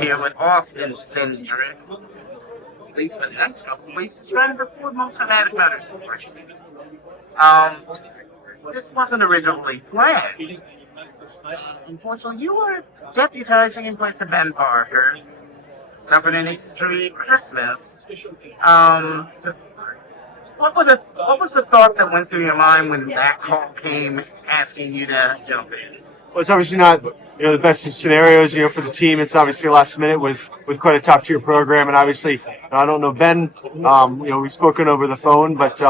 Here with Austin Cindric. Leads for the next couple of weeks. It's running before Motomatic Motorsports. This wasn't originally planned. Unfortunately, you were deputizing in place of Ben Parker. Suffered an injury at Christmas. Just what was the thought that went through your mind when that call came asking you to jump in? Well, it's obviously not the best of scenarios for the team. It's obviously last minute with quite a top tier program, and obviously I don't know Ben. We've spoken over the phone, but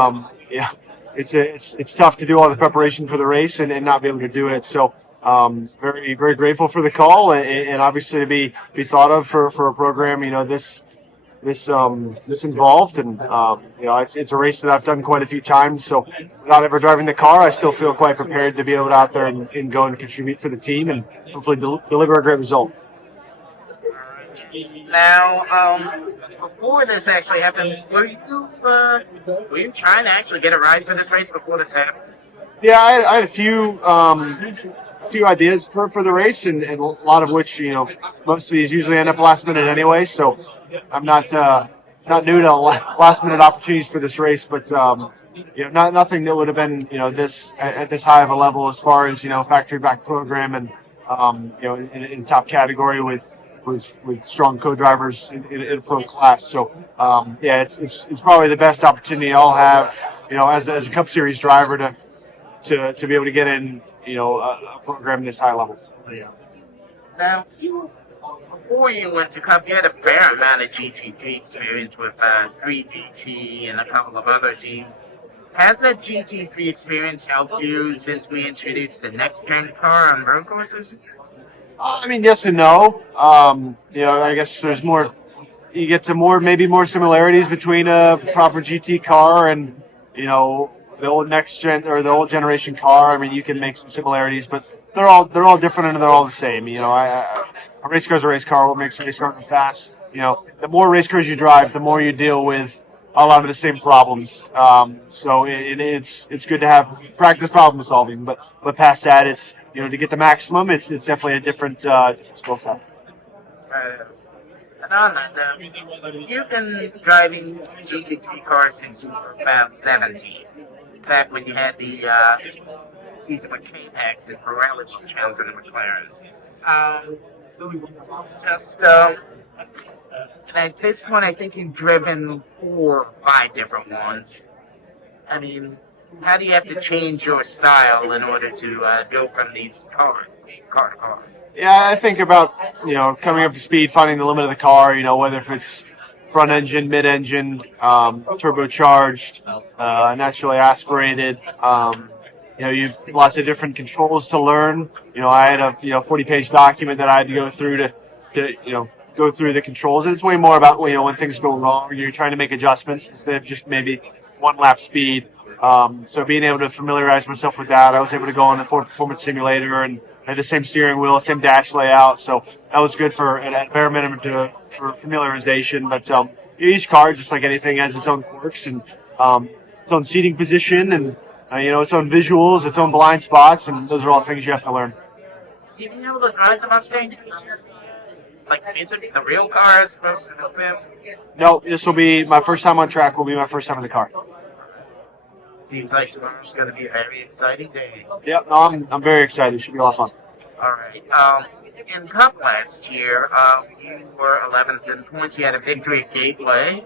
it's tough to do all the preparation for the race and not be able to do it. So very very grateful for the call and obviously to be thought of for a program this involved, and it's a race that I've done quite a few times. So without ever driving the car, I still feel quite prepared to be able to out there and go and contribute for the team and hopefully deliver a great result. Now, before this actually happened, were you trying to actually get a ride for this race before this happened? Yeah, I had a few ideas for the race, and a lot of which most of these usually end up last minute anyway. So I'm not new to last minute opportunities for this race, but nothing that would have been this at this high of a level as far as factory back program and in top category with strong co-drivers in a pro class. So it's probably the best opportunity I'll have as a Cup Series driver to be able to get in a program this high level. Yeah. Now, before you went to Cup, you had a fair amount of GT3 experience with 3GT and a couple of other teams. Has that GT3 experience helped you since we introduced the next-gen car on road courses? Yes and no. I guess there's more. You get to maybe more similarities between a proper GT car and the old next gen or the old generation car. You can make some similarities, but they're all different and they're all the same. A race car is a race car. What makes a race car go fast? The more race cars you drive, the more you deal with a lot of the same problems. So it's good to have practice problem solving, but past that, it's to get the maximum. It's definitely a different skill set. And on that, you've been driving GT3 cars since you were about 17. Back when you had the season with K-Pax and Pirelli challenge in the McLarens. At this point, I think you've driven 4 or 5 different ones. How do you have to change your style in order to go from these car to car? Yeah, I think about coming up to speed, finding the limit of the car. Whether if it's front engine, mid engine, turbocharged, naturally aspirated. You've lots of different controls to learn. I had a 40-page document that I had to go through to go through the controls, and it's way more about when things go wrong, you're trying to make adjustments instead of just maybe one lap speed. So being able to familiarize myself with that, I was able to go on the Ford Performance Simulator and had the same steering wheel, same dash layout. So that was good for at bare minimum for familiarization. But each car, just like anything, has its own quirks and its own seating position and its own visuals, its own blind spots, and those are all things you have to learn. Do you know the drive the Mustang? Is it the real car as opposed to the sim? No, this will be my first time on track. Will be my first time in the car. Seems like tomorrow's going to be a very exciting day. Yep, no, I'm very excited. It should be a lot of fun. All right. In Cup last year, you were 11th in points. You had a victory at Gateway.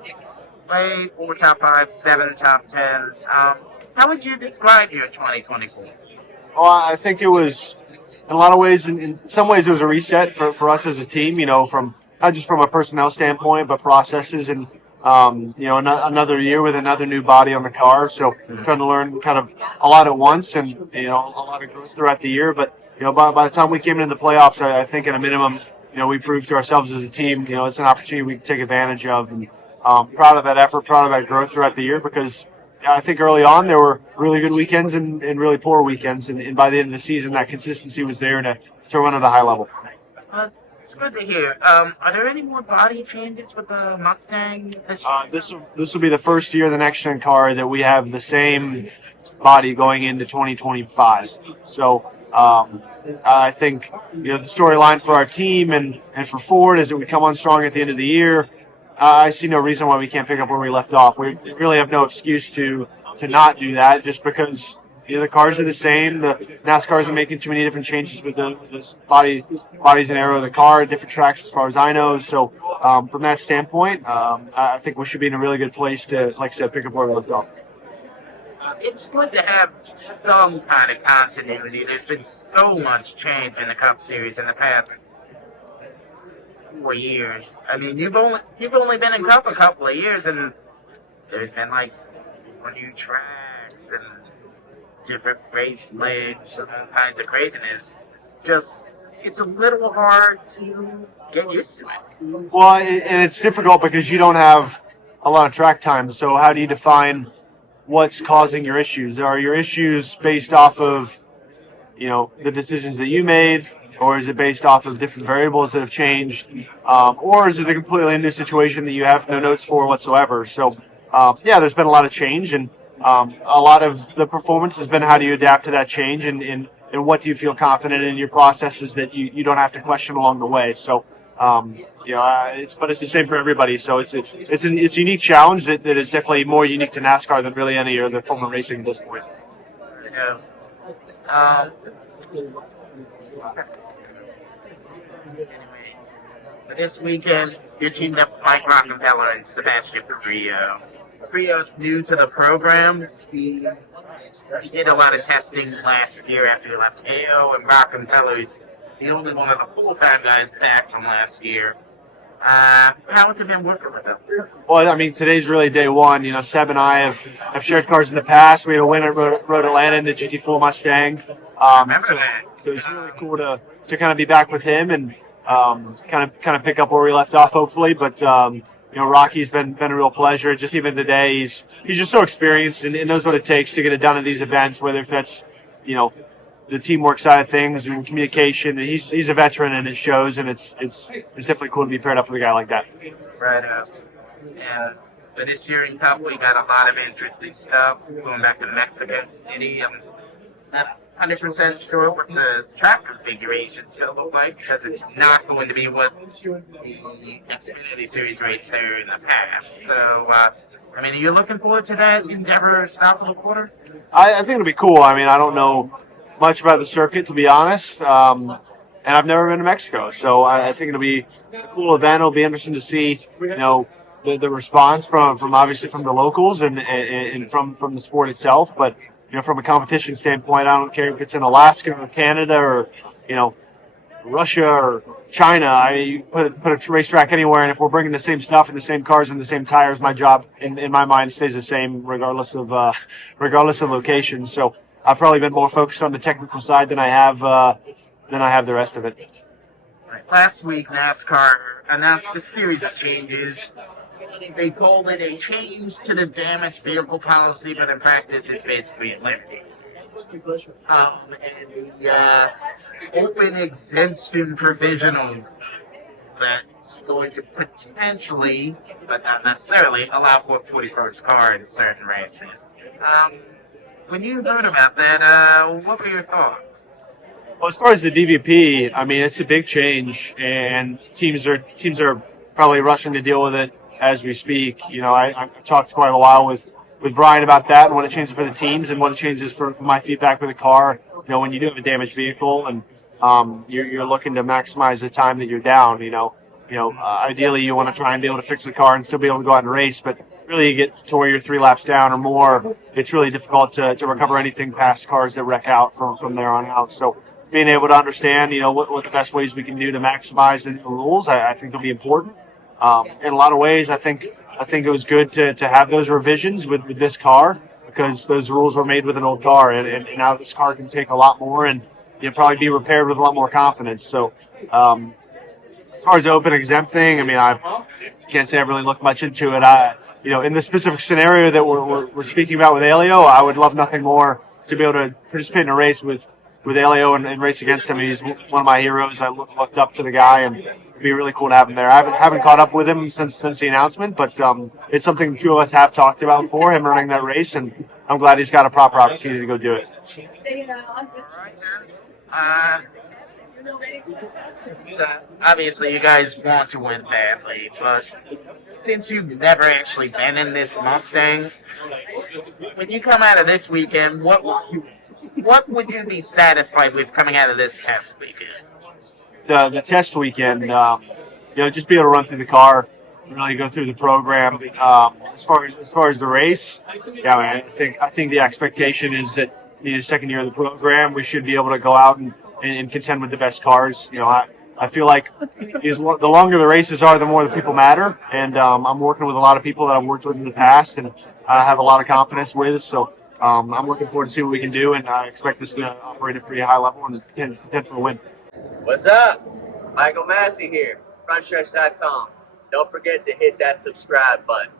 4 top 5, 7 top 10s. How would you describe your 2024? Well, I think it was, in a lot of ways, in some ways, it was a reset for us as a team. From not just from a personnel standpoint, but processes and. Another year with another new body on the car, so trying to learn kind of a lot at once, and a lot of growth throughout the year. But by the time we came into the playoffs, I think at a minimum, we proved to ourselves as a team, it's an opportunity we can take advantage of, and proud of that effort, proud of that growth throughout the year, because I think early on there were really good weekends and really poor weekends, and by the end of the season, that consistency was there to run at a high level. It's good to hear. Are there any more body changes with the Mustang this year? This will be the first year of the next-gen car that we have the same body going into 2025. So I think the storyline for our team and for Ford is that we come on strong at the end of the year. I see no reason why we can't pick up where we left off. We really have no excuse to not do that, just because the cars are the same. The NASCAR isn't making too many different changes with the bodies and aero of the car, different tracks as far as I know. So from that standpoint, I think we should be in a really good place to, like I said, pick up where we left off. It's good to have some kind of continuity. There's been so much change in the Cup Series in the past 4 years. I mean, you've only been in Cup a couple of years, and there's been like 4 new tracks and different race legs and all kinds of craziness. It's a little hard to get used to it. Well, and it's difficult because you don't have a lot of track time. So how do you define what's causing your issues? Are your issues based off of, the decisions that you made, or is it based off of different variables that have changed, or is it a completely new situation that you have no notes for whatsoever? So, there's been a lot of change, and a lot of the performance has been how do you adapt to that change, and what do you feel confident in your processes that you don't have to question along the way. So, but it's the same for everybody. So it's a unique challenge that is definitely more unique to NASCAR than really any other form of racing at this point. Yeah. This weekend, you teamed up with Mike Rockenfeller and Sebastian Carrillo. Carrillo's new to the program. He did a lot of testing last year after he left AO, and Rockenfeller's the only one of the full-time guys back from last year. How has it been working with them? Well, I mean, today's really day one. Seb and I have shared cars in the past. We had a win at Road Atlanta in the GT4 Mustang. Remember that. So it's really cool to kind of be back with him and kind of pick up where we left off, hopefully. But Rocky's been a real pleasure. Just even today, he's just so experienced and knows what it takes to get it done at these events. Whether if that's the teamwork side of things and communication. And he's a veteran, and it shows. And it's definitely cool to be paired up with a guy like that. Right up. Yeah. But this year in Cup, we got a lot of interesting stuff. Going back to Mexico City, I'm not 100% sure what the track configuration is going to look like, because it's not going to be what the Xfinity Series race there in the past. So, are you looking forward to that endeavor south of the border? I think it'll be cool. I don't know much about the circuit, to be honest, and I've never been to Mexico, so I think it'll be a cool event. It'll be interesting to see, the response from obviously from the locals and from the sport itself. But from a competition standpoint, I don't care if it's in Alaska or Canada or Russia or China. You put a racetrack anywhere, and if we're bringing the same stuff and the same cars and the same tires, my job in my mind stays the same regardless of location. So I've probably been more focused on the technical side than I have the rest of it. Last week, NASCAR announced a series of changes. They called it a change to the damaged vehicle policy, but in practice, it's basically eliminated. And the open exemption provision that's going to potentially, but not necessarily, allow for a 41st car in certain races. When you heard about that, what were your thoughts? Well, as far as the DVP, it's a big change, and teams are probably rushing to deal with it as we speak. I talked quite a while with Brian about that and what it changes for the teams and what it changes for my feedback with the car. When you do have a damaged vehicle and you're looking to maximize the time that you're down. Ideally you want to try and be able to fix the car and still be able to go out and race, but really you get to where you're 3 laps down or more, it's really difficult to recover anything past cars that wreck out from there on out. So being able to understand, what the best ways we can do to maximize the rules, I think will be important. In a lot of ways, I think it was good to have those revisions with this car, because those rules were made with an old car, and now this car can take a lot more and probably be repaired with a lot more confidence. So as far as the open exempt thing, I can't say I've really looked much into it. In the specific scenario that we're speaking about with Alio, I would love nothing more to be able to participate in a race with Alio and race against him. He's one of my heroes. I looked up to the guy, and it'd be really cool to have him there. I haven't caught up with him since the announcement, but it's something the two of us have talked about for him running that race, and I'm glad he's got a proper opportunity to go do it. Uh, Obviously, you guys want to win badly, but since you've never actually been in this Mustang, when you come out of this weekend, what would you be satisfied with coming out of this test weekend? The test weekend, just be able to run through the car, really go through the program. As far as the race, yeah, I think the expectation is that in the second year of the program, we should be able to go out and contend with the best cars. I feel like the longer the races are, the more the people matter. And I'm working with a lot of people that I've worked with in the past, and I have a lot of confidence with. So I'm looking forward to see what we can do, and I expect us to operate at a pretty high level and contend for a win. What's up? Michael Massey here, Frontstretch.com. Don't forget to hit that subscribe button.